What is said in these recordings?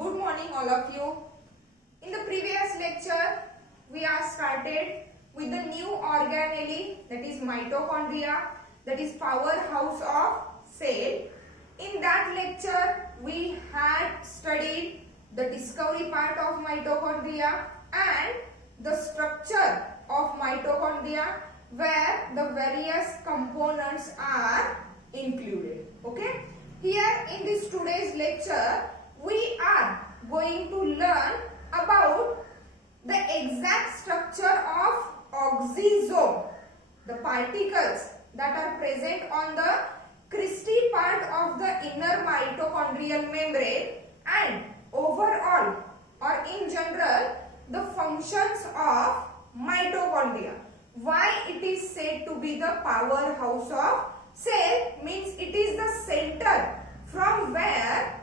Good morning all of you. In the previous lecture, we are started with the new organelle, that is mitochondria, that is powerhouse of cell. In that lecture, we had studied the discovery part of mitochondria and the structure of mitochondria where the various components are included. Okay. Here in this today's lecture, we are going to learn about the exact structure of oxysome, the particles that are present on the cristae part of the inner mitochondrial membrane, and overall or in general the functions of mitochondria. Why it is said to be the powerhouse of cell means it is the center from where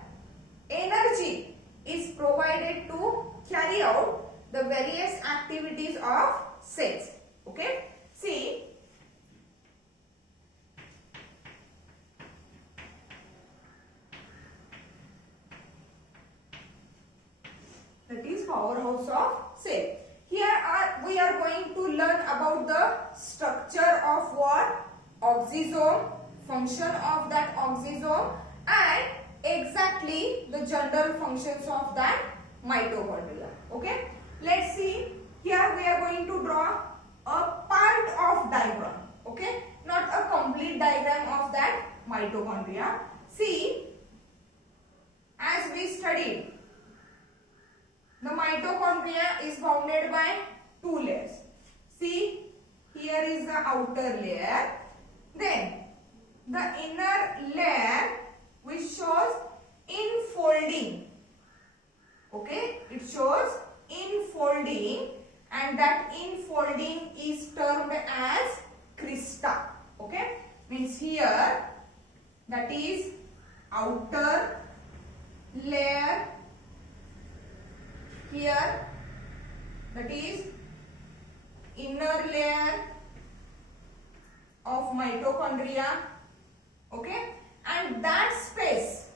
energy is provided to carry out the various activities of cells. Okay, see, that is powerhouse of cell. Here we are going to learn about the structure of what? Oxysome, function of that oxysome, and exactly the general functions of that mitochondria. Okay, let's see. Here we are going to draw a part of diagram. Okay, not a complete diagram of that mitochondria. See, as we studied, the mitochondria is bounded by two layers. See, here is the outer layer, then the inner layer which shows infolding. Okay, it shows infolding, and that infolding is termed as crista. Okay, means here that is outer layer, here that is inner layer of mitochondria. Okay, and that space,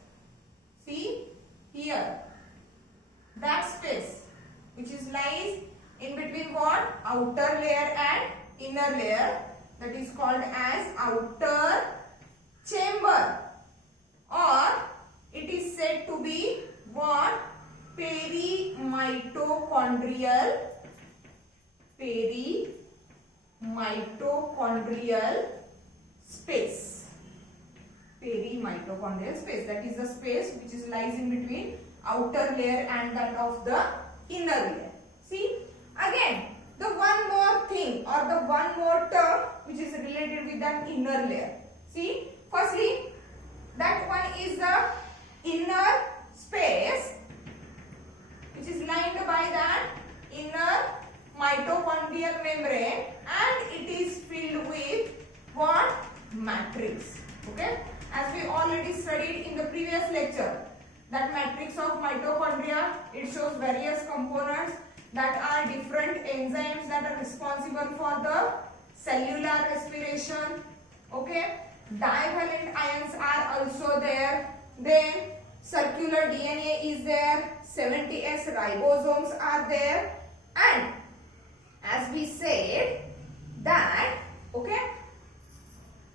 see here, that space which is lies in between what? Outer layer and inner layer, that is called as outer chamber, or it is said to be what? Perimitochondrial space. Perimitochondrial space, that is the space which is lies in between outer layer and that of the inner layer. See, again the one more thing or the one more term which is related with that inner layer. See, firstly that one is the inner space which is lined by that inner mitochondrial membrane, and it is filled with what? Matrix. Okay, as we already studied in the previous lecture, that matrix of mitochondria, it shows various components that are different enzymes that are responsible for the cellular respiration. Okay, divalent ions are also there, then circular DNA is there, 70S ribosomes are there, and as we said that, okay,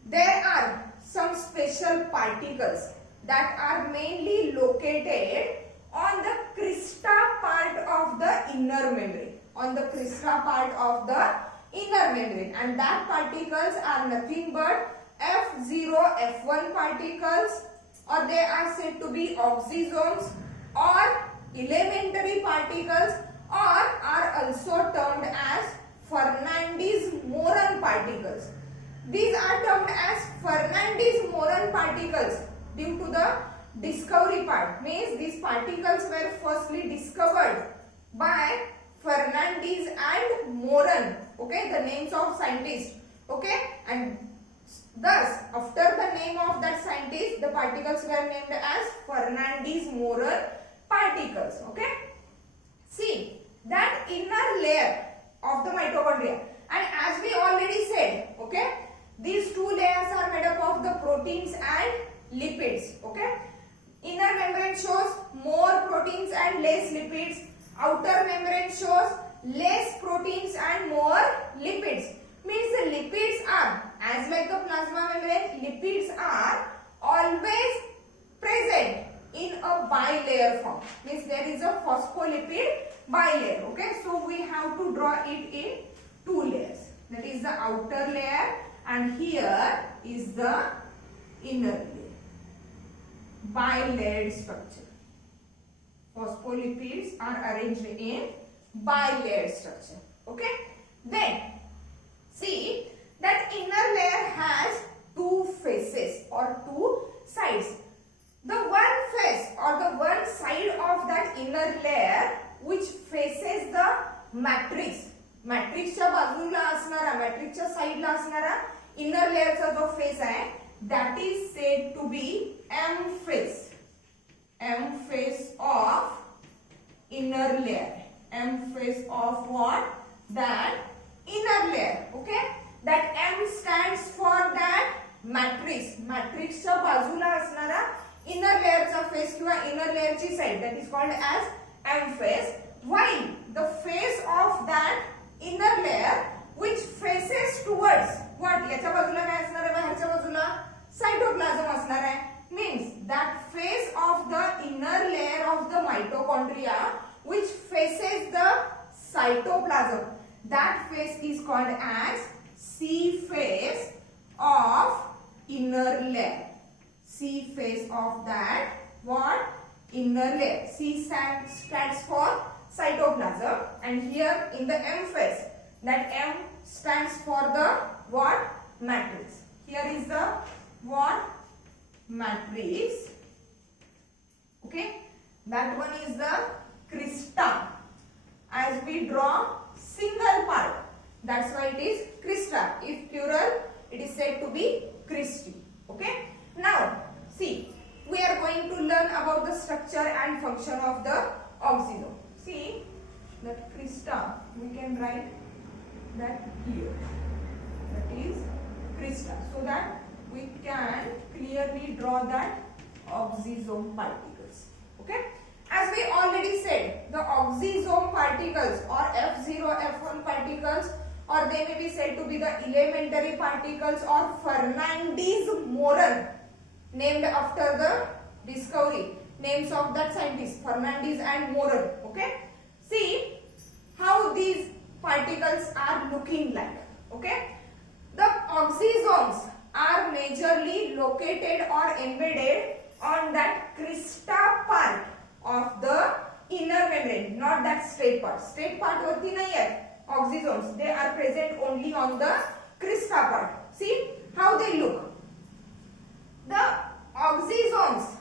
there are some special particles that are mainly located on the crista part of the inner membrane, on the crista part of the inner membrane, and that particles are nothing but F0, F1 particles, or they are said to be oxysomes or elementary particles, or are also termed as Fernandez-Moran particles. These are termed as Fernandez-Moran particles due to the discovery part, means these particles were firstly discovered by Fernandez and Moran, okay, the names of scientists, okay, and thus after the name of that scientist the particles were named as Fernandez-Moran particles. Okay, see that inner layer of the mitochondria, and as we already said, okay, these two layers are made up of the proteins and lipids. Okay, Inner membrane shows more proteins and less lipids. Outer membrane shows less proteins and more lipids. Means the lipids are, as like the plasma membrane, lipids are always present in a bilayer form. Means there is a phospholipid bilayer. Okay, so we have to draw it in two layers. That is the outer layer and here is the inner layer. Bilayered structure. Phospholipids are arranged in bilayered structure. Okay. Then see that inner layer has two faces or two sides. The one face or the one side of that inner layer which faces the matrix. मॅट्रिक्सच्या बाजूला असणारा मॅट्रिक्सच्या साइडला असणारा inner लेयरचा जो face आहे that is said to be M face. M face of inner layer. M face of what? That inner layer. Okay? That M stands for that matrix. Matrixच्या बाजूला असणारा inner layerचा face किंवा inner layerची side that is called as M face. While the face of that inner layer which faces towards what? याच्या बाजूला काय असणार आहे? बाहेरच्या बाजूला साइटोप्लाझम असणार आहे. Means that face of the inner layer of the mitochondria which faces the cytoplasm, that face is called as C face of inner layer. C face of that what? Inner layer. C stands for cytoplasm and here in the M face, that M stands for the what? Matrix. Here is the what? Matrix. Okay, that one is the crista. As we draw single part, that's why it is crista. If plural, it is said to be cristae. Okay, now see, we are going to learn about the structure and function of the oxidome. See that crista, we can write that here. That is crista, so that we can clearly draw that oxisome particles. Okay. As we already said, the oxisome particles or F0, F1 particles, or they may be said to be the elementary particles or Fernandez-Moran, named after the discovery. Names of that scientists, Fernandez and Moran. Okay. See how these particles are looking like. Okay. The oxisomes are majorly located or embedded on that crista part of the inner membrane, not that straight part. Straight part varti nahi hai oxisomes. They are present only on the crista part. See how they look. The oxisomes,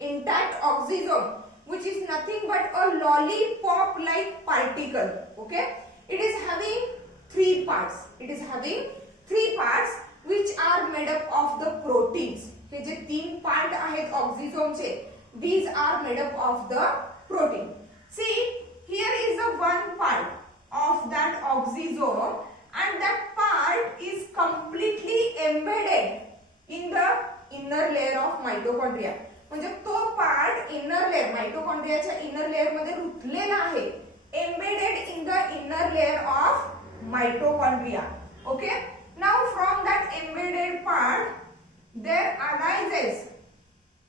intact oxisome, which is nothing but a lollipop like particle. Okay, it is having three parts. It is having three parts which are made up of the proteins. हे जे तीन part आहेत ऑक्सिसोमचे, these are made up of the protein. See, here is the one part of that oxisome and that part is completely embedded in the inner layer of mitochondria. म्हणजे तो part inner layer, माइटोकॉन्ड्रियाच्या inner layer मध्ये रुतलेला आहे, embedded in the inner layer of mitochondria. Okay, now from that embedded part there arises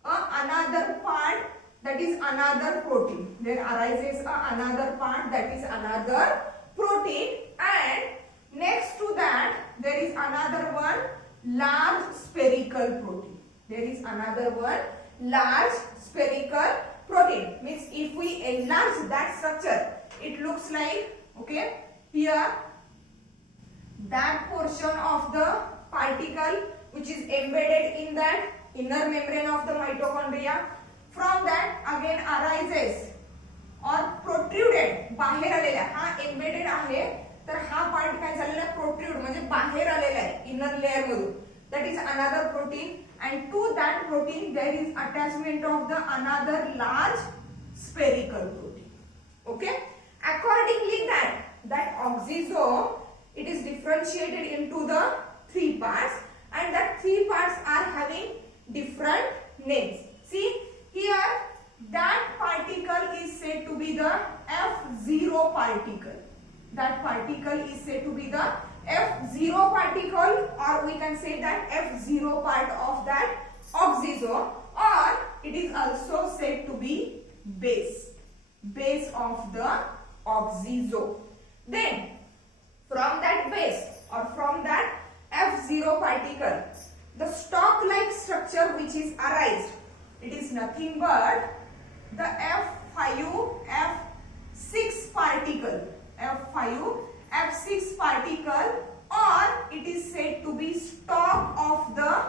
another part, that is another protein. There arises another part, that is another protein, and next to that there is another one large spherical protein. There is another one large spherical protein. Means if we enlarge that structure, it looks like, okay, here that portion of the particle which is embedded in that inner membrane of the mitochondria, from that again arises or protruded, बाहेर आलेला, हा embedded आहे तर हा part काय झालेला, protrude म्हणजे बाहेर आलेला आहे इनर लेयर मधून. That is another protein, and to that protein there is attachment of the another large spherical protein. Okay, accordingly that oxisome, it is differentiated into the three parts, and that three parts are having different names. See, be the F0 particle. That particle is said to be the F0 particle, or we can say that F0 part of that oxysome, or it is also said to be base of the oxysome. Then from that base or from that F0 particle, the stalk-like structure which is arised, it is nothing but the F5, F6 particle, or it is said to be stalk of the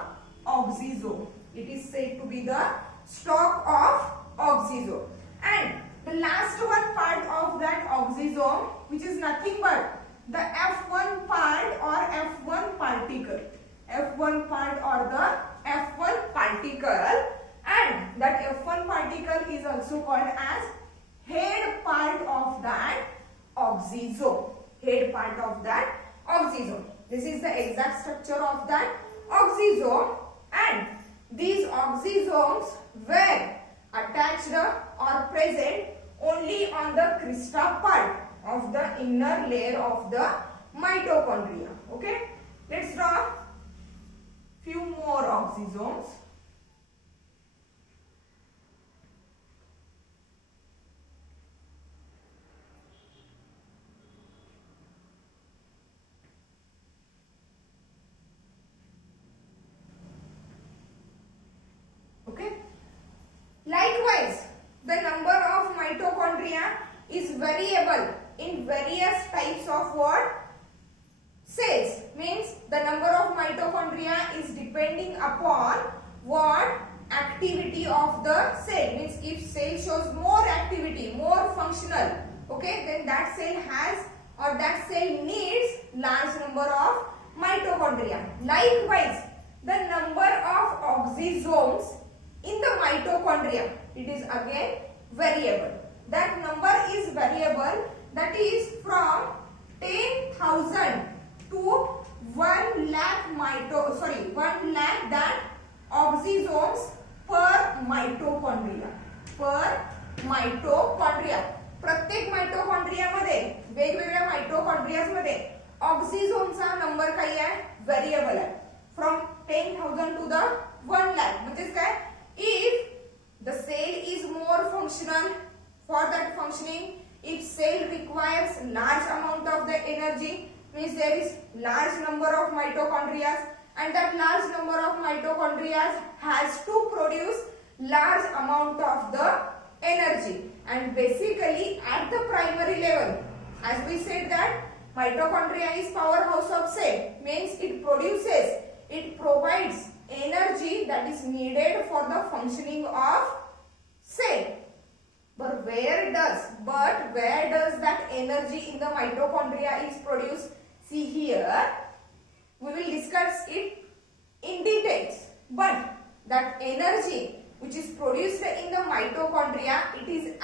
oxysome. It is said to be the stalk of oxysome. And the last one part of that oxysome, which is nothing but the F1 part or F1 particle. F1 part or the F1 particle, and that F1 particle is also called as head part of that oxysome. Head part of that oxysome. This is the exact structure of that oxysome, and these oxysomes were attached or present only on the crista part of the inner layer of the mitochondria. Okay, let's draw few more oxysomes. Okay. Likewise, the number of mitochondria is variable in various types of what? Cells. Means the number of mitochondria is depending upon what? Activity of the cell. Means if cell shows more activity, more functional, okay, then that cell has or that cell needs large number of mitochondria. Likewise, the number of oxysomes in the mitochondria, it is again variable. That number is variable, that is from 10,000 to 1 lakh 1 lakh that oxysomes per mitochondria. प्रत्येक mitochondria मध्ये वेगवेगळ्या माइटोकॉन्ड्रियाज मध्ये ऑक्सिझोमचा number काय आहे? Variable आहे. From 10,000 to the 1 lakh. म्हणजे काय? If the cell is more functional, for that functioning, if cell requires large amount of the energy, means there is large number of mitochondria, and that large number of mitochondria has to produce large amount of the energy. And basically at the primary level, as we said that mitochondria is powerhouse of cell, means it provides energy that is needed for the functioning of cell. But where does that energy in the mitochondria is produced? See here, we will discuss it in details. But that energy which is produced in the mitochondria, it is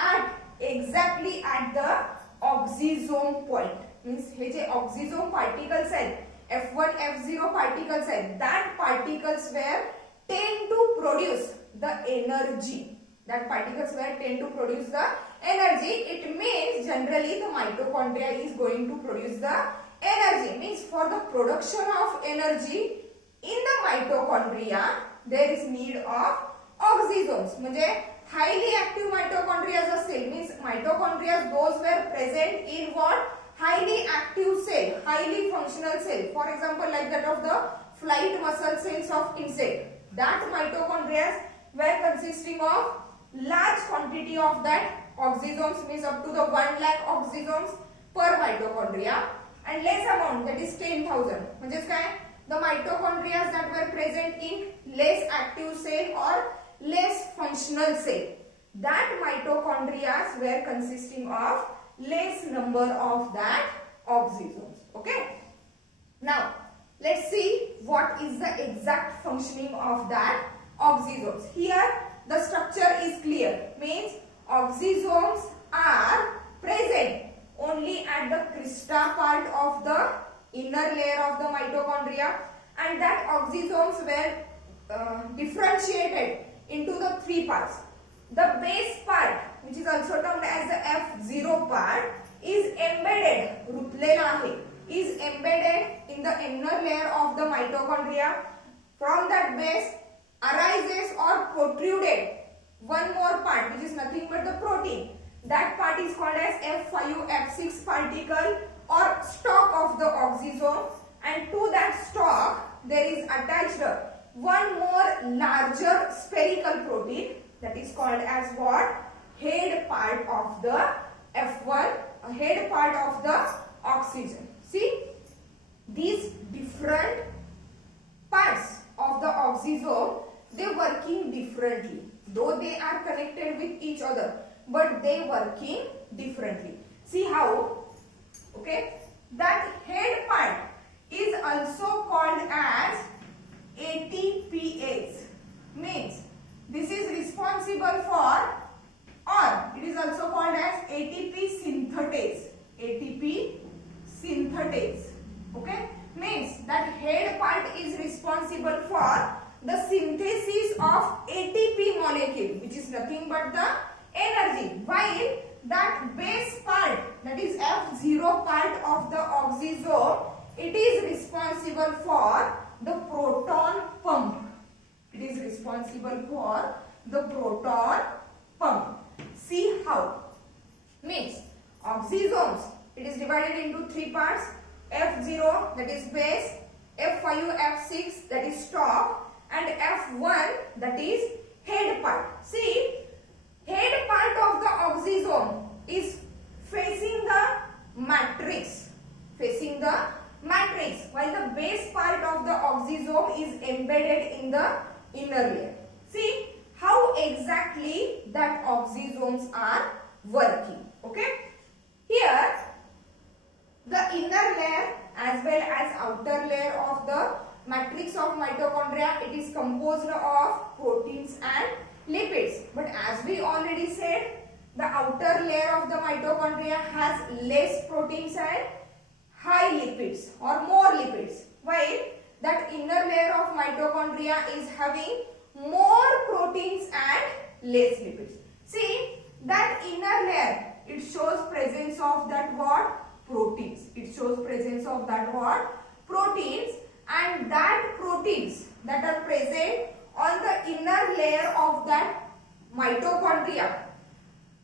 exactly at the oxysome point. Means hey J oxysome particles आहेत, F1, F0 particles आहेत, that particles were tend to produce the energy. That particles were tend to produce the energy. It means generally the mitochondria is going to produce the energy. Means for the production of energy in the mitochondria, there is need of oxysomes. म्हणजे highly active mitochondria असेल, means mitochondria those were present in what? Highly active cell, highly functional cell. For example, like that of the flight muscle cells of insect. That mitochondria were consisting of large quantity of that oxysomes, means up to the 1 lakh oxysomes per mitochondria, and less amount, that is 10,000. म्हणजे काय? The mitochondria that were present in less active cell or less functional cell, that mitochondria were consisting of less number of that oxysomes. Okay, now let's see what is the exact functioning of that oxysomes. Here the structure is clear, means oxysomes are present only at the crista part of the inner layer of the mitochondria, and that oxysomes were differentiated into the three parts. The base part, which is also termed as the part is embedded, रुतलेला आहे, is embedded in the inner layer of the mitochondria. From that base arises or protruded one more part which is nothing but the protein. That part is called as F5, F6 particle or stalk of the oxysome, and to that stalk there is attached one more larger spherical protein that is called as what? Head part of the F1, head part of the oxygen. See, these different parts of the oxysome, they working differently, though they are connected with each other, but they working differently. See how? Okay, that head part is also called as ATPase, means this is responsible for, or it is also called as ATP synthetase. ATP synthetase. Okay, means that head part is responsible for the synthesis of ATP molecule, which is nothing but the energy, while that base part, that is F0 part of the oxysome, it is responsible for the proton pump. It is responsible for the proton pump. See how? Means oxysomes, it is divided into three parts. F0, that is base, F5, F6, that is stalk, and F1, that is head part. See, head part of the oxysome is facing the matrix, while the base part of the oxysome is embedded in the inner layer. See how exactly that oxysomes are working. Okay, here the inner layer as well as outer layer of the matrix of mitochondria, it is composed of proteins and lipids. But as we already said, the outer layer of the mitochondria has less proteins and high lipids or more lipids, while that inner layer of mitochondria is having more proteins and less lipids. See, that inner layer, it shows presence of that what? Proteins. It shows presence of that what? Proteins, and that proteins that are present on the inner layer of that mitochondria,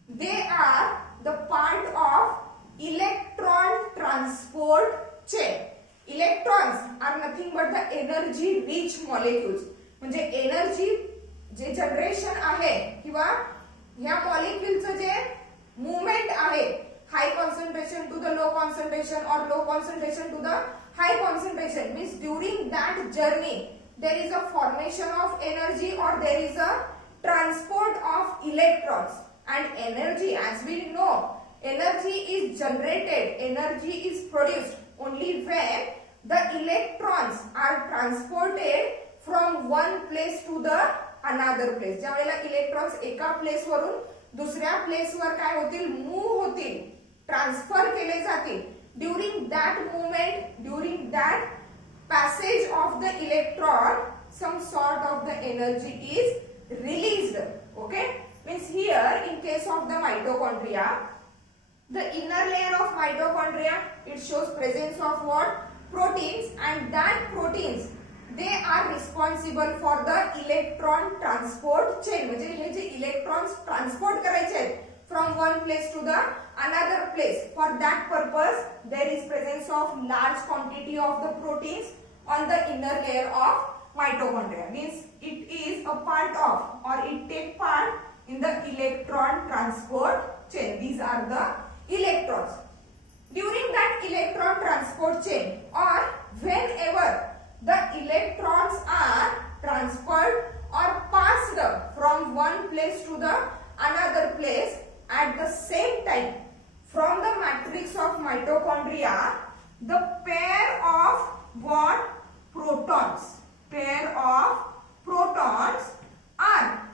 they are the part of electron transport chain. Electrons are nothing but the energy rich molecules. म्हणजे energy जे generation आहे किंवा ह्या मॉलिक्यूलचं जे movement आहे, high concentration to the low concentration or low concentration to the high concentration, means during that journey there is a formation of energy or there is a transport of electrons. And energy, as we know, energy is generated, energy is produced only when the electrons are transported from one place to the another place. ज्या वेळेला electrons एका place वरून दुसऱ्या place वर काय होतील? Move होतील, transfer केले जातील. During that movement, during that passage of the electron, some sort of the energy is released. Okay, means here in case of the mitochondria, the inner layer of mitochondria, it shows presence of what? Proteins, and that proteins, they are responsible for the electron transport chain. म्हणजे हे जे electrons transport करायचे आहेत from one place to the another place. For that purpose, there is presence of large quantity of the proteins on the inner layer of mitochondria. Means it is a part of, or it take part in the electron transport chain. These are the electrons. During that electron transport chain, or whenever the electrons are transferred or passed from one place to the another place at the same time, from the matrix of mitochondria, the pair of what? Protons. Pair of protons are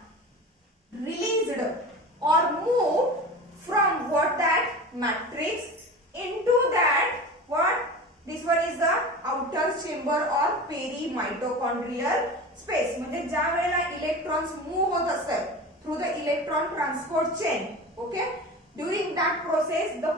released or moved from what? That matrix into that what? This one is the outer chamber or perimitochondrial space. म्हणजे ज्या वेळेला electrons move होत असतात through the electron transport chain, okay, during that process the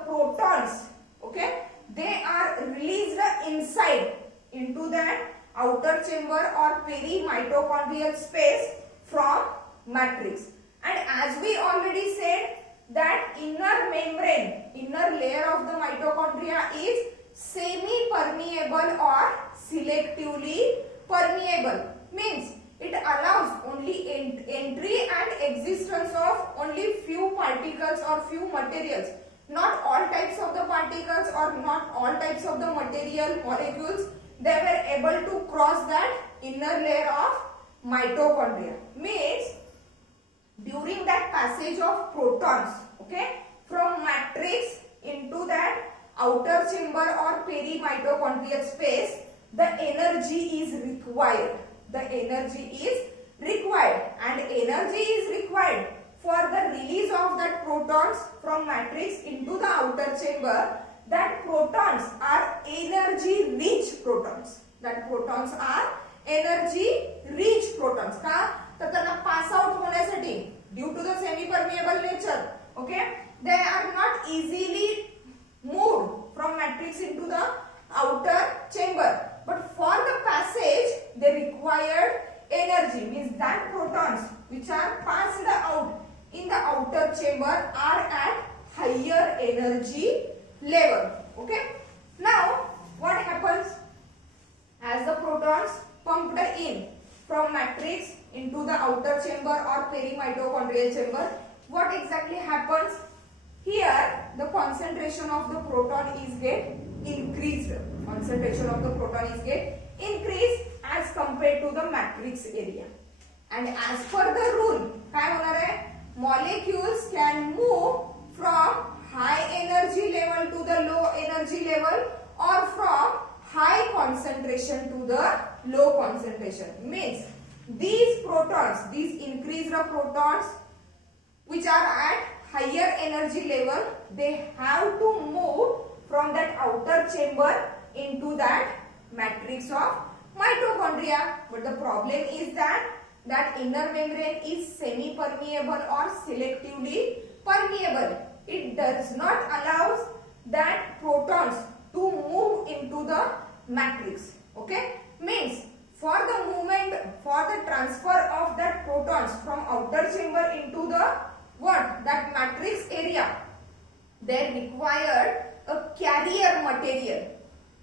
outer chamber or peri-mitochondrial space from matrix. And as we already said that inner membrane, inner layer of the mitochondria is semi-permeable or selectively permeable. Means it allows only entry and existence of only few particles or few materials. Not all types of the particles or not all types of the material molecules, they were able to cross that inner layer of mitochondria. Means during that passage of protons, okay, from matrix into that outer chamber or peri-mitochondrial space, the energy is required. The energy is required, and energy is required for the release of that protons from matrix into the outer chamber. That protons are energy rich protons. That protons are energy rich protons. का तर त्यांना pass out होण्यासाठी due to the semi permeable nature, okay, they are not easily moved from matrix into the outer chamber. But for the passage, they required energy. Means that protons which are passed out in the outer chamber are at higher energy level. Okay. Now, what happens as the protons pumped in from matrix into the outer chamber or peri-mitochondrial chamber? What exactly happens? Here, the concentration of the proton is get increased. Concentration of the proton is get increased as compared to the matrix area. And as per the rule, काय होणार आहे? Molecules can move from high energy level to the low energy level or from high concentration to the low concentration. Means these protons, these increased protons which are at higher energy level, they have to move from that outer chamber into that matrix of mitochondria. But the problem is that inner membrane is semi-permeable or selectively permeable. It does not allow that protons to move into the matrix. Okay? Means for the movement, for the transfer of that protons from outer chamber into the what? That matrix area, they required a carrier material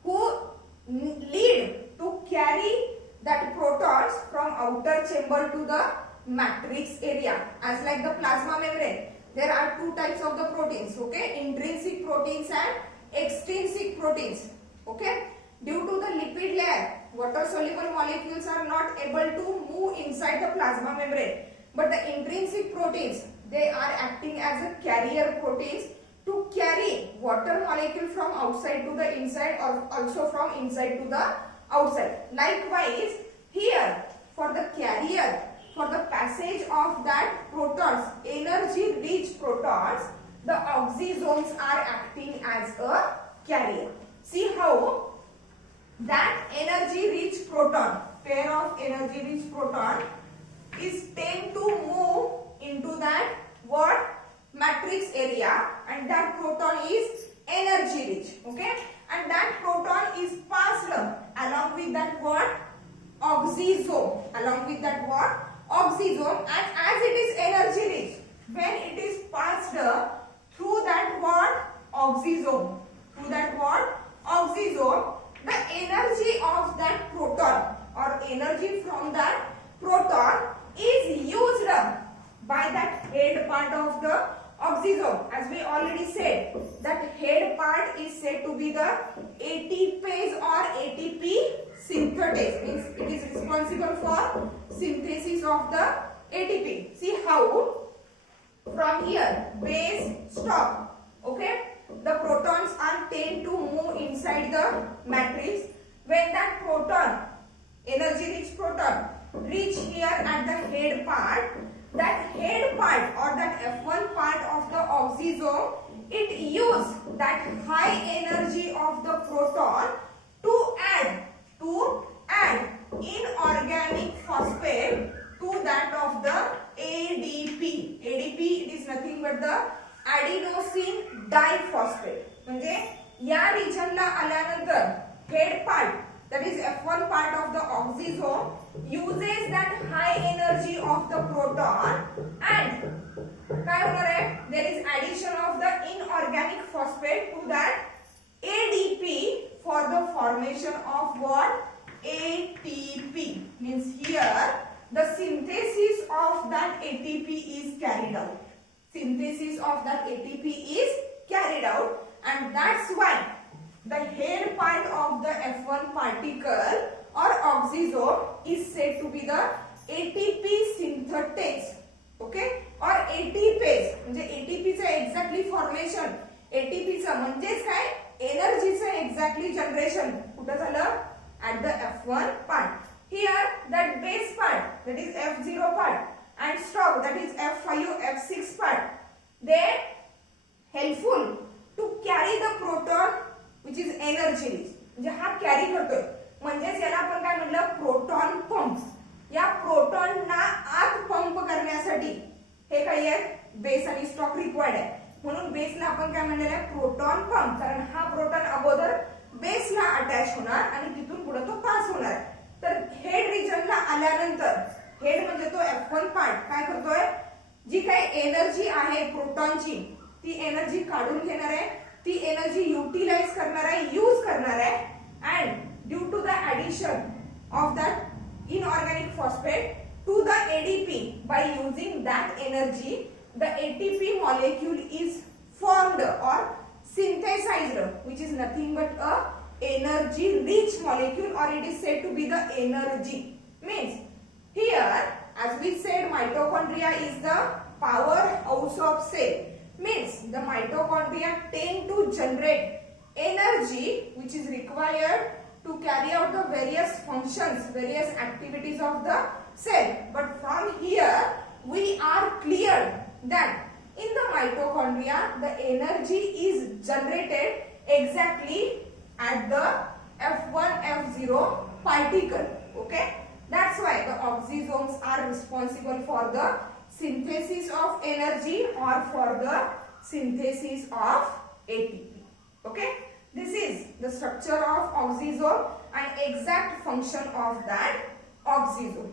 who lead to carry that protons from outer chamber to the matrix area. As like the plasma membrane, there are two types of the proteins, okay, intrinsic proteins and extrinsic proteins. Okay, due to the lipid layer, water soluble molecules are not able to move inside the plasma membrane, but the intrinsic proteins, they are acting as a carrier proteins to carry water molecule from outside to the inside or also from inside to the outside. Likewise, here for the carrier, for the passage of that protons, energy rich protons, the oxysomes are acting as a carrier. See how that energy rich proton, pair of energy rich proton is tend to move into that what? Matrix area, and that proton is energy rich, okay, and that proton is passed along with that what? Oxysome, along with that what? Oxysome, and as it is energy rich, when it is passed through that what? Oxysome, through that what? Oxysome, the energy of that proton or energy from that proton is used by that head part of the oxysome. As we already said, that head part is said to be the ATPase or ATP synthetase. Means it is responsible for synthesis of the ATP. See how from here base stop. Okay, the protons are tend to move inside the matrix. When that proton, energy rich proton, reach here at the head part, that head part or that F1 part of the oxysome, it use that high energy of the proton to add inorganic phosphate to that of the ADP. ADP, it is nothing but the adenosine diphosphate. म्हणजे या रिजनला आल्यानंतर head part that is F1 part of the oxysome, uses that high energy of the proton and काय होणार आहे, there is addition of the inorganic phosphate to that ADP for the formation of what? ATP. Means here the synthesis of that ATP is carried out. Synthesis of that ATP is carried out, and that's why the head part of the F1 particle or oxysome is said to be the ATP synthetases. Okay, or ATPase म्हणजे ATP चं exactly formation, ATP चं म्हणजेच काय, एनर्जीचं exactly generation कुठं झालं, at the F1 part. Here that base part, that is F0 part, and stop, that is F5, F6 part, they helpful to carry the proton which is energy. म्हणजे हा carry करतोय, म्हणजेच याला आपण काय म्हणलं, प्रोटॉन पंप. या प्रोटॉनना आत पंप करण्यासाठी हे काही आहे, बेस आणि स्टॉक रिक्वायर्ड आहे. म्हणून बेसला आपण काय म्हणलेलं आहे, प्रोटॉन पंप. कारण हा प्रोटॉन अगोदर बेसला अटॅच होणार आणि तिथून पुढे तो पास होणार. तर हेड रिजनला आल्यानंतर, हेड म्हणजे तो F1 पार्ट काय करतोय, जी काही एनर्जी आहे प्रोटॉनची ती एनर्जी काढून घेणार आहे, ती एनर्जी युटिलाइज करणार आहे, यूज करणार आहे. And due to the addition of that inorganic phosphate to the ADP, by using that energy the ATP molecule is formed or synthesized, which is nothing but a energy rich molecule, or it is said to be the energy. Means here as we said, mitochondria is the powerhouse of cell. Means the mitochondria tend to generate energy which is required to carry out the various functions, various activities of the cell. But from here we are clear that in the mitochondria the energy is generated exactly at the F1 F0 particle. Okay, that's why the oxysomes are responsible for the synthesis of energy or for the synthesis of ATP. Okay, this is the structure of oxysome and exact function of that oxysome.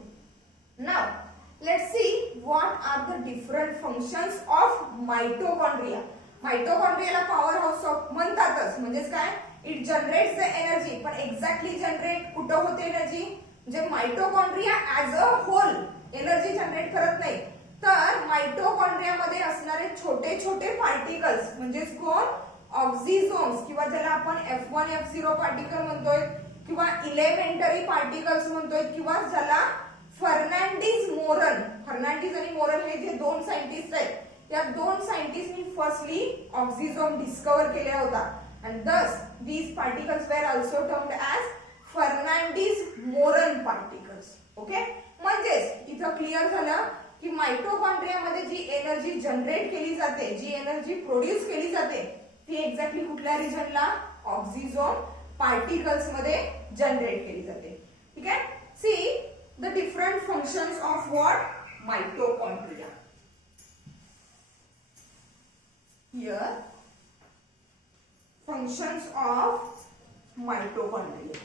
Now let's see what are the different functions of mitochondria. Mitochondria power house of म्हणतातच, म्हणजेच काय, it generates the energy. पण exactly generate कुठं होते energy, म्हणजे mitochondria as a whole energy generate करत नाही, तर माइटोकॉन्ड्रिया मध्ये असणारे छोटे छोटे पार्टिकल्स म्हणजेच कोण, ऑक्सिसोम्स, किंवा ज्याला आपण F1 F0 पार्टिकल म्हणतोय, किंवा इलेमेंटरी पार्टिकल्स म्हणतोय, किंवा ज्याला फर्नांडिस मोरन, फर्नांडिस आणि मोरन हे जे दोन सायंटिस्ट आहेत, त्या दोन सायंटिस्टनी फर्स्टली ऑक्सिसोम डिस्कवर केला होता. and thus these particles were also termed as Fernandez-Moran particles. Okay, म्हणजेच इथं क्लिअर झालं की माइटोकॉन्ड्रिया मध्ये जी एनर्जी जनरेट केली जाते, जी एनर्जी प्रोड्यूस केली जाते, ती एक्झॅक्टली कुठल्या रिजनला, ऑक्सिसोम पार्टिकल्स मध्ये जनरेट केली जाते. ठीक आहे, see the different functions of what, mitochondria. Here functions of mitochondria.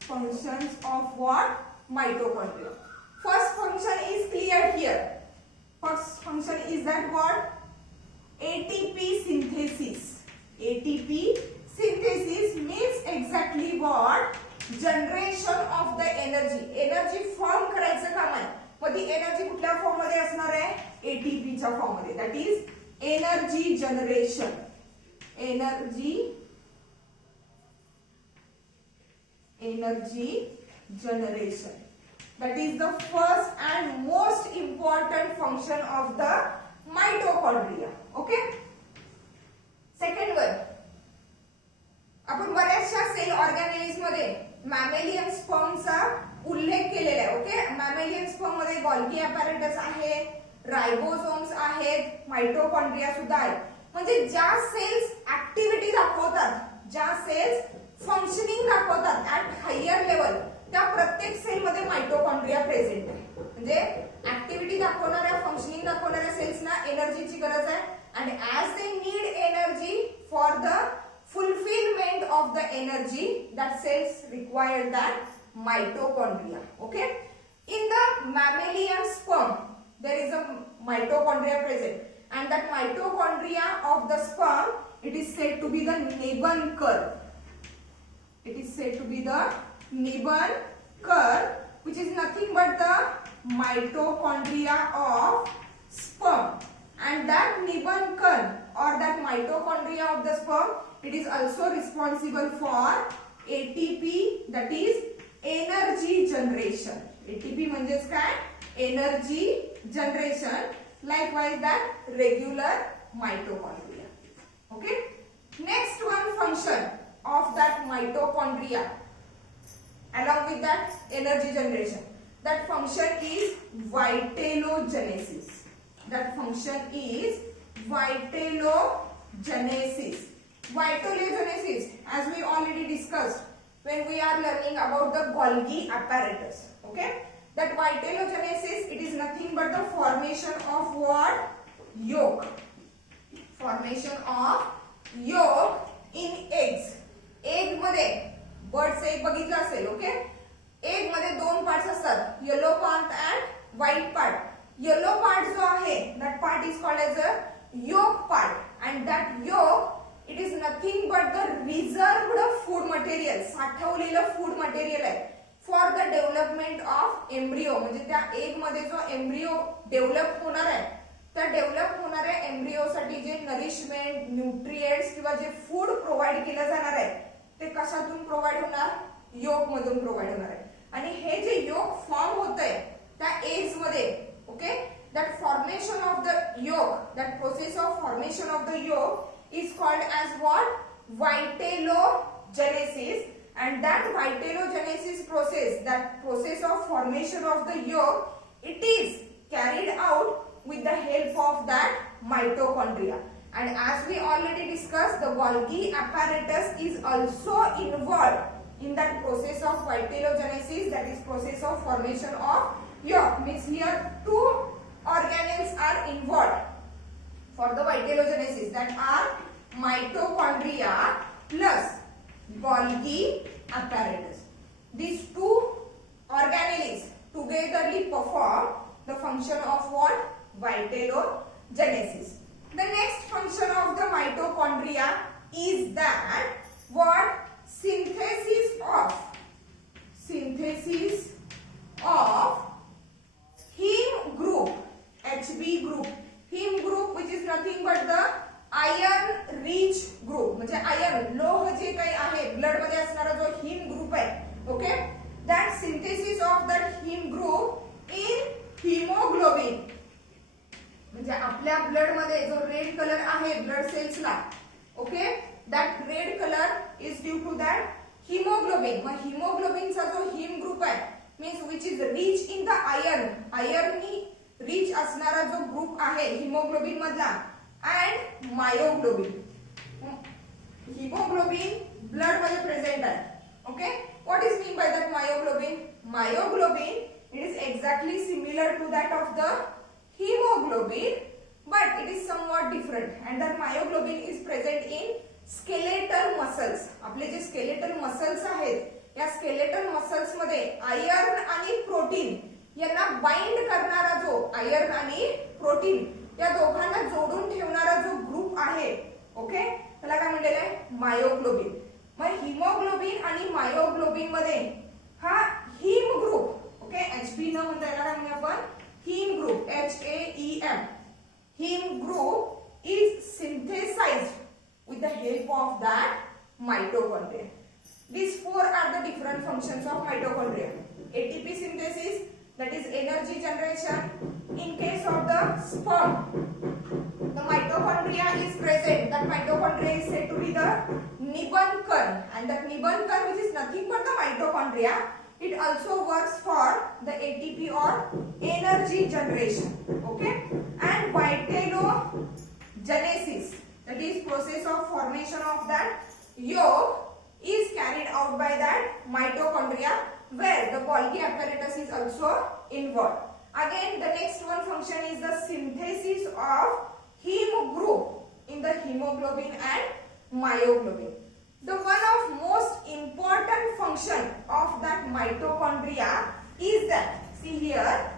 Functions of what, mitochondria. First function is clear here. First function is that what, ATP synthesis. ATP synthesis means exactly what, generation of the energy. Energy form करायचं काम आहे. मग ती energy कुठल्या form मध्ये असणार आहे, ATP च्या form मध्ये. That is energy generation. Energy generation, that is the first and most important function of the mitochondria. Okay, second one, आपण बऱ्याचशा सेल ऑर्गॅनिझम मध्ये मॅमेलियन स्पर्मचा उल्लेख केलेला आहे. ओके, मॅमेलियन स्पर्म मध्ये गोल्गी अपॅरेटस आहे, रायबोसोम्स आहेत, माइटोकॉन्ड्रिया सुद्धा आहेत. म्हणजे ज्या सेल्स ऍक्टिव्हिटी दाखवतात, ज्या सेल्स फंक्शनिंग दाखवतात ऍट हायर लेवल, त्या प्रत्येक सेल मध्ये माइटोकॉन्ड्रिया प्रेझेंट आहे. म्हणजे ऍक्टिव्हिटी दाखवणाऱ्या, फंक्शनिंग दाखवणाऱ्या सेल्सना एनर्जीची गरज आहे. And as they need energy for the fulfillment of the energy that cells require, that mitochondria. Okay, in the mammalian sperm there is a mitochondria present, and that mitochondria of the sperm, it is said to be the Nibban curve. It is said to be the Nibban curve, which is nothing but the mitochondria of sperm. And that Nibban curve or that mitochondria of the sperm, it is also responsible for ATP, that is energy generation. ATP म्हणजेच काय? Energy generation. Likewise that regular mitochondria. Okay. Next one function of that mitochondria along with that energy generation. That function is vitellogenesis. That function is vitellogenesis. Vitellogenesis, as we already discussed when we are learning about the Golgi apparatus. Okay, that vitellogenesis, it is nothing but the formation of what? Yolk. Formation of yolk in eggs. Egg मध्ये birds egg बघितलं असेल. Okay, egg मध्ये दोन parts असतात, yellow part and white part. Yellow part जो आहे, that part is called as a yolk part, and that yolk, it is nothing but the reserved food material, साठवलेलं food material आहे for the development of embryo. म्हणजे त्या egg मध्ये जो embryo develop होणार आहे, त्या डेव्हलप होणाऱ्या एम्ब्रियोसाठी जे नरिशमेंट, न्यूट्रिएंट्स किंवा जे फूड प्रोव्हाइड केलं जाणार आहे, ते कशातून प्रोव्हाइड होणार? योक मधून प्रोव्हाइड होणार आहे. आणि हे जे योक फॉर्म होतंय त्या एग्स मध्ये, okay, that formation of the yolk, that process of formation of the yolk is called as what? Vitellogenesis. And that vitellogenesis process, that process of formation of the yolk, it is carried out with the help of that mitochondria. And as we already discussed, the Golgi apparatus is also involved in that process of vitellogenesis, that is process of formation of yolk. Means here two organelles are involved for the vitellogenesis, that are mitochondria plus Golgi apparatus. These two organelles togetherly perform the function of what? Vitellogenesis. The next function of the mitochondria is that what? Synthesis of heme group, HB group. Heme group, which is nothing but the iron rich group. म्हणजे iron, लोह जे काही आहे blood मध्ये असणारा जो heme group आहे, okay, that synthesis of that heme group in hemoglobin. म्हणजे आपल्या ब्लड मध्ये जो रेड कलर आहे ब्लड सेल्सला, okay, that red color is due to that hemoglobin. मग hemoglobinचा जो हिम ग्रुप आहे, means which is rich in the iron, आयर्ननी रिच असणारा जो ग्रुप आहे हिमोग्लोबिन मधला, and myoglobin. hemoglobin ब्लड मध्ये प्रेझेंट आहे. Okay, what is mean by that myoglobin? Myoglobin, it is exactly similar to that of the hemoglobin, but it is somewhat different, and that myoglobin is present in skeletal muscles. आपले जे skeletal muscles आहेत, या skeletal muscles मध्ये iron आणि protein यांना bind करणारा जो iron आणि protein या दोघांना जोडून ठेवणारा जो ग्रुप आहे, ओके, त्याला काय म्हणलेलं आहे? मायोग्लोबिन. मग हिमोग्लोबिन आणि मायोग्लोबिन मध्ये हा हिम ग्रुप, ओके, एचबी न म्हणता याला काय म्हणूया आपण? Him group, HAEM. Heme group is synthesized with the help of that mitochondria. These four are the different functions of mitochondria. ATP synthesis, that is energy generation. In case of the sperm, the mitochondria is present. That mitochondria is said to be the Nibban curve, and that Nibban curve, which is nothing but the mitochondria, it also works for the ATP or energy generation. Okay, and vitellogenesis, that is process of formation of that yolk, is carried out by that mitochondria, where the Golgi apparatus is also involved. Again, the next one function is the synthesis of heme group in the hemoglobin and myoglobin. The one of most important function of that mitochondria is that, see here,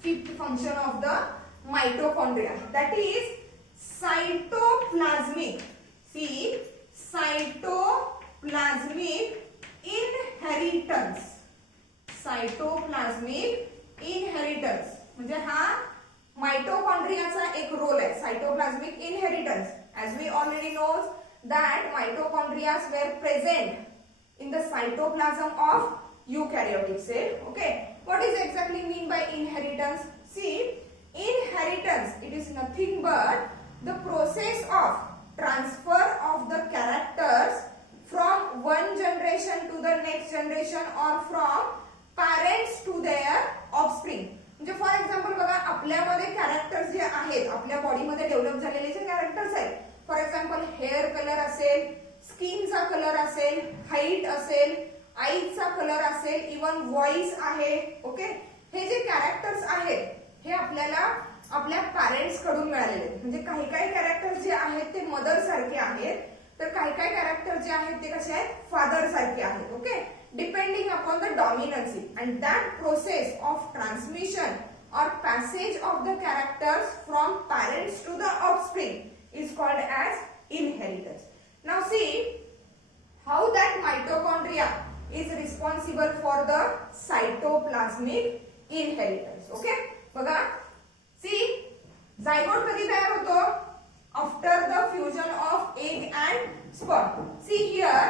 fifth function of the mitochondria, that is cytoplasmic. See, cytoplasmic inheritance. Cytoplasmic inheritance म्हणजे हा माइटोकॉन्ड्रियाचा एक role आहे, सायटोप्लाझ्मिक inheritance. As we already know that mitochondria were present in the cytoplasm of eukaryotic cell. Okay, what is exactly mean by inheritance? See, inheritance, it is nothing but the process of transfer of the characters from one generation to the next generation or from parents to their offspring. म्हणजे for example बघा, आपल्यामध्ये characters जे आहेत, आपल्या बॉडीमध्ये develop झालेले जे characters आहेत, for example hair colour असेल, स्किनचा colour असेल, हाईट असेल, आईचा कलर असेल, इवन व्हॉइस आहे. ओके, हे जे कॅरेक्टर्स आहेत हे आपल्याला आपल्या पॅरेंट्स कडून मिळालेले आहेत. म्हणजे काही काही कॅरेक्टर्स जे आहेत ते मदर सारखे आहेत, तर काही काही कॅरेक्टर जे आहेत ते कसे आहेत, फादर सारखे आहेत. Okay, depending upon the dominancy, and that process of transmission or passage of the characters from parents to the offspring is called as inheritance. Now see how that mitochondria is responsible for the cytoplasmic inheritance. Okay, बघा, see, zygote कधी तयार होतो? After the fusion of egg and sperm. See, here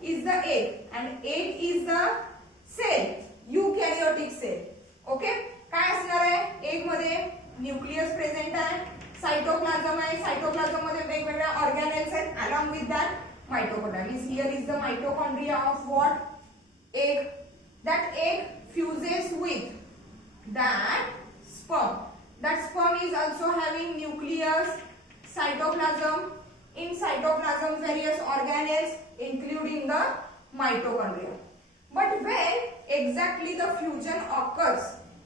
is the egg and egg is the cell, eukaryotic cell. Okay, काय असणार आहे? Egg मध्ये nucleus present आहे, cytoplasm आहे, सायटोप्लाझम मध्ये वेगवेगळ्या ऑर्गॅनेल्स आहेत, along with that mitochondria. Means here is the mitochondria of what? Egg. That egg fuses with that sperm. That sperm is also having nucleus, cytoplasm. In cytoplasm various organelles including the mitochondria. But when exactly the fusion occurs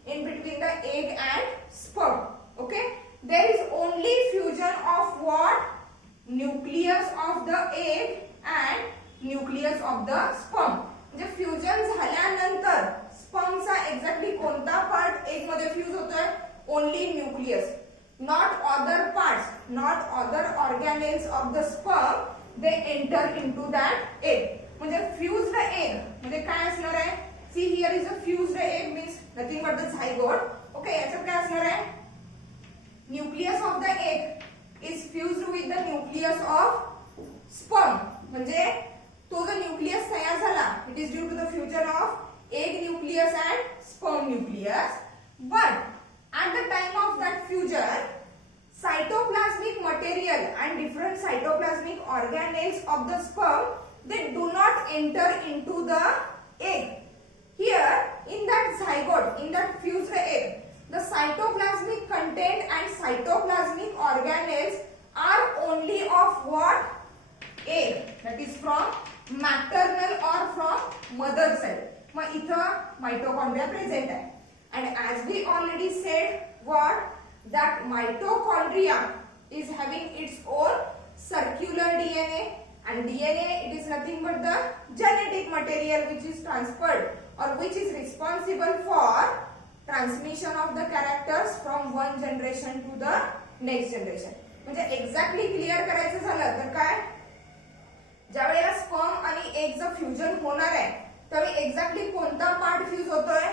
in between the egg and sperm, okay, there is only fusion of what? Nucleus of the egg and nucleus of the sperm. म्हणजे fusion झाल्यानंतर स्पर्मचा exactly कोणता part egg मध्ये fuse होतोय? Only nucleus. Not other parts, not other organelles of the sperm, they enter into that egg. म्हणजे fused egg म्हणजे काय असणार आहे? See, here is a fused egg means nothing but the zygote. Okay, याच्यात काय असणार आहे? Nucleus of the egg is fused with the nucleus of sperm. म्हणजे तो जो न्यूक्लियस तयार झाला, it is due to the fusion of egg nucleus and sperm nucleus. But at the time of that fusion, cytoplasmic material and different cytoplasmic organelles of the sperm, they do not enter into the egg. Here in that zygote, in that fused egg, the cytoplasmic content and cytoplasmic organelles are only of what? Egg. That is from maternal or from mother side. मग इथं mitochondria present आहे. And as we already said, what? That mitochondria is having its own circular DNA, and DNA, it is nothing but the genetic material which is transferred or which is responsible for transmission of the characters from one generation to the next generation. म्हणजे exactly clear करायचं झालं तर काय, ज्या वेळेला sperm आणि एगचं fusion होणार आहे त्यावेळी एक्झॅक्टली कोणता पार्ट फ्यूज होतोय?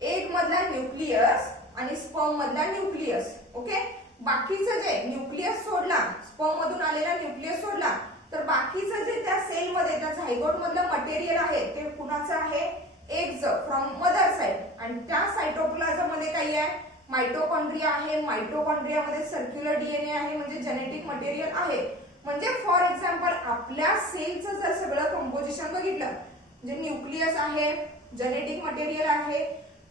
एग मधला न्यूक्लियस आणि स्पर्म मधला न्यूक्लियस. ओके, बाकीचं जे न्यूक्लियस सोडला, स्पर्म मधून आलेला न्यूक्लियस सोडला, तर बाकीचं जे त्या सेल मध्ये त्या झायगोट मधलं मटेरियल आहे ते कुणाचं आहे? एगचं, फ्रॉम मदर साइड. आणि त्या सायटोप्लाझम मध्ये काही आहे? माइटोकॉन्ड्रिया आहे. माइटोकॉन्ड्रिया मध्ये सर्क्युलर डीएनए आहे म्हणजे जेनेटिक मटेरियल आहे. म्हणजे फॉर एक्झाम्पल आपल्या सेलचं जर सगळं कंपोजिशन बघितलं, म्हणजे न्यूक्लियस आहे, जेनेटिक मटेरियल आहे,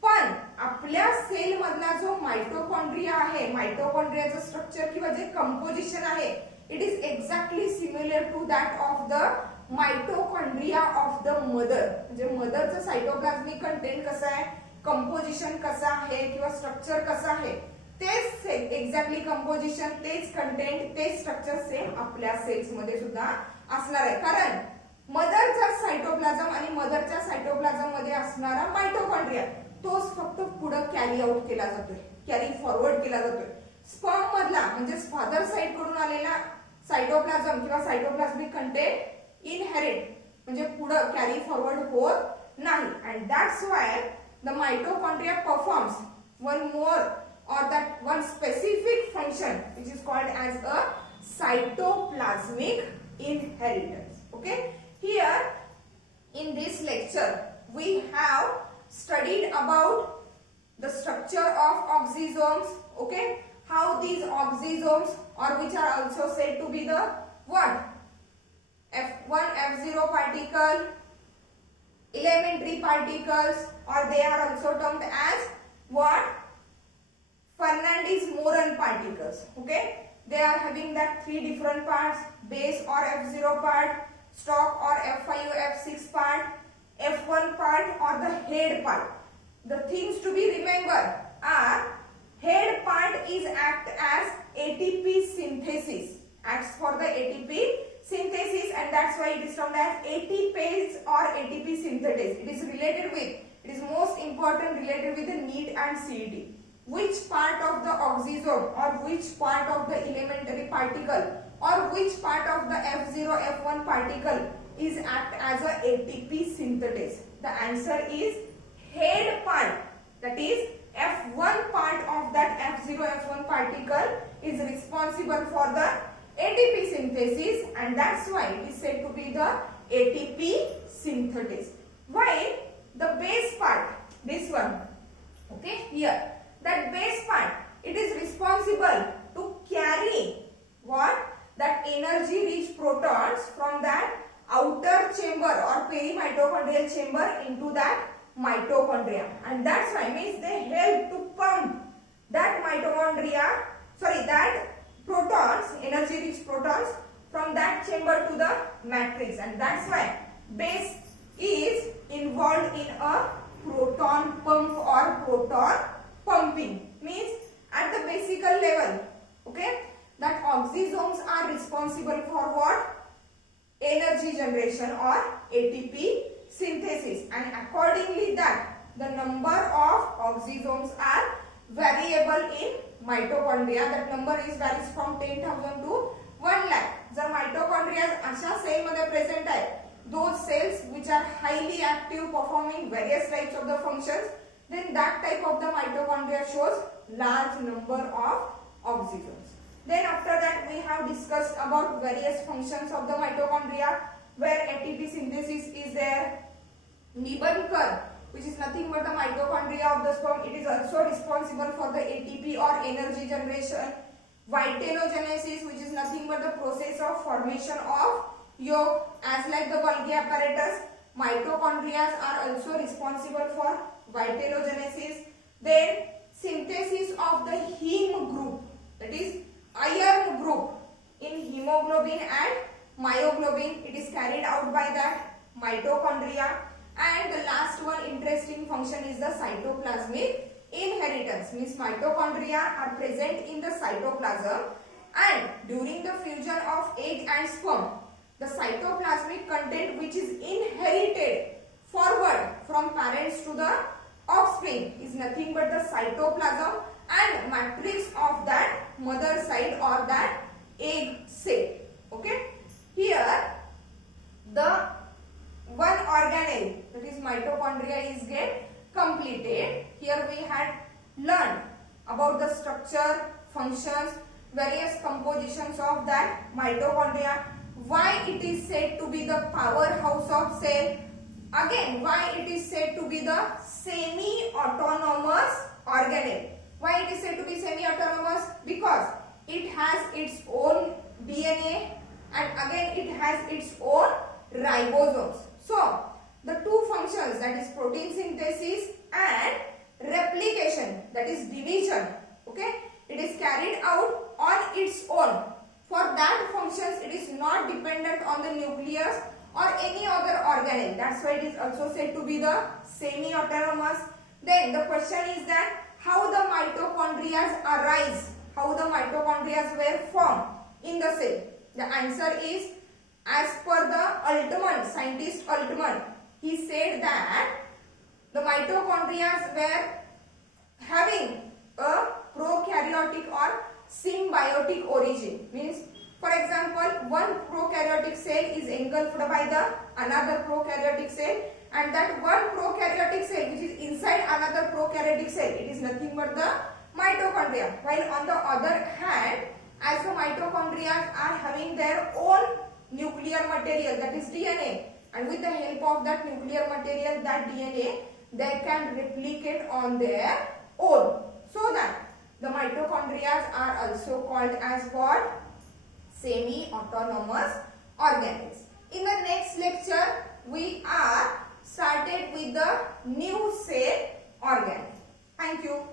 पण आपल्या सेल मधला जो माइटोकॉन्ड्रिया आहे, माइटोकॉन्ड्रियाचं स्ट्रक्चर किंवा जे कंपोजिशन आहे, it is exactly similar to that of the mitochondria of the mother. म्हणजे मदरचं सायटोप्लाझमिक कंटेंट कसं आहे, कंपोजिशन कसं आहे किंवा स्ट्रक्चर कसं आहे, तेच एक्झॅक्टली कंपोजिशन, तेच कंटेंट, तेच स्ट्रक्चर सेम आपल्या सेल्स मध्ये सुद्धा असणार आहे. कारण मदरचा सायटोप्लाझम आणि मदरच्या सायटोप्लाझम मध्ये असणारा मायटोकॉन्ड्रिया तोच फक्त पुढे कॅरी आउट केला जातोय, कॅरी फॉरवर्ड केला जातोय. स्पर्म मधला म्हणजे फादर साइड कडून आलेला सायटोप्लाझम किंवा सायटोप्लाझमिक कंटेंट इनहेरिट म्हणजे पुढे कॅरी फॉरवर्ड होत नाही. And that's why the mitochondria performs one more or that one specific function which is called as a cytoplasmic inheritance. Okay, here in this lecture we have studied about the structure of oxysomes. Okay, how these oxysomes, or which are also said to be the what F1 F0 particle, elementary particles, or they are also termed as what Fernandez-Moran particles. Okay, they are having that three different parts: base or F0 part, stalk or F5 F6 part, F1 part or the head part. The things to be remembered are head part is act as ATP synthesis, acts for the ATP synthesis, and that's why it is termed as ATPase or ATP synthetase. It is related with, it is most important related with the NEAT and CET. Which part of the oxysome or which part of the elementary particle or which part of the F0 F1 particle is act as a ATP synthetase? The answer is head part, that is F1 part of that F0 F1 particle is responsible for the ATP synthesis, and that's why it is said to be the ATP synthetase. While the base part, this one, okay, here that base part, it is responsible to carry what, that energy rich protons from that outer chamber or perimitochondrial chamber into that mitochondria, and that's why means they help to pump that mitochondria, sorry, that protons, energy rich protons from that chamber to the matrix, and that's why base is involved in a proton pump or proton pumping. Means at the basic level, okay, that oxysomes are responsible for what, energy generation or ATP synthesis, and accordingly that the number of oxysomes are variable in mitochondria. That number is varies from 10,000 to 1 lakh. जर mitochondria अशा cell मध्ये present आहे, those cells which are highly active performing various types of the functions, then that type of the mitochondria shows large number of oxysomes. Then after that we have discussed about various functions of the mitochondria where ATP synthesis is there. Nebenker, which is nothing but the mitochondria of the sperm, it is also responsible for the ATP or energy generation. Vitellogenesis, which is nothing but the process of formation of yolk, as like the Golgi apparatus, mitochondria are also responsible for vitellogenesis. Then synthesis of the heme group, that is iron group in hemoglobin and myoglobin, it is carried out by that mitochondria. And the last one interesting function is the cytoplasmic inheritance, means mitochondria are present in the cytoplasm, and during the fusion of egg and sperm, the cytoplasmic content which is inherited forward from parents to the offspring is nothing but the cytoplasm and matrix of that mother side or that egg cell. Okay, here the one organelle, that is mitochondria, is get completed. Here we had learned about the structure, functions, various compositions of that mitochondria, why it is said to be the powerhouse of cell, again why it is said to be the semi-autonomous organelle. Why it is said to be semi-autonomous? Because it has its own DNA and again it has its own ribosomes. So the two functions, that is protein synthesis and replication, that is division, okay, it is carried out on its own. For that functions it is not dependent on the nucleus or any other organelle. That's why it is also said to be the semi-autonomous. Then the question is that how the mitochondria arise, how the mitochondria were formed in the cell. The answer is, as per the Altman, scientist Altman, he said that the mitochondria were having a prokaryotic or symbiotic origin. Means, for example, one prokaryotic cell is engulfed by the another prokaryotic cell, and that one prokaryotic cell which is inside another prokaryotic cell, it is nothing but the mitochondria. While on the other hand, as the mitochondria are having their own nuclear material, that is DNA, and with the help of that nuclear material, that DNA, they can replicate on their own. So that the mitochondria are also called as what? Semi-autonomous organelles. In the next lecture, we are started with the new cell organelle. Thank you.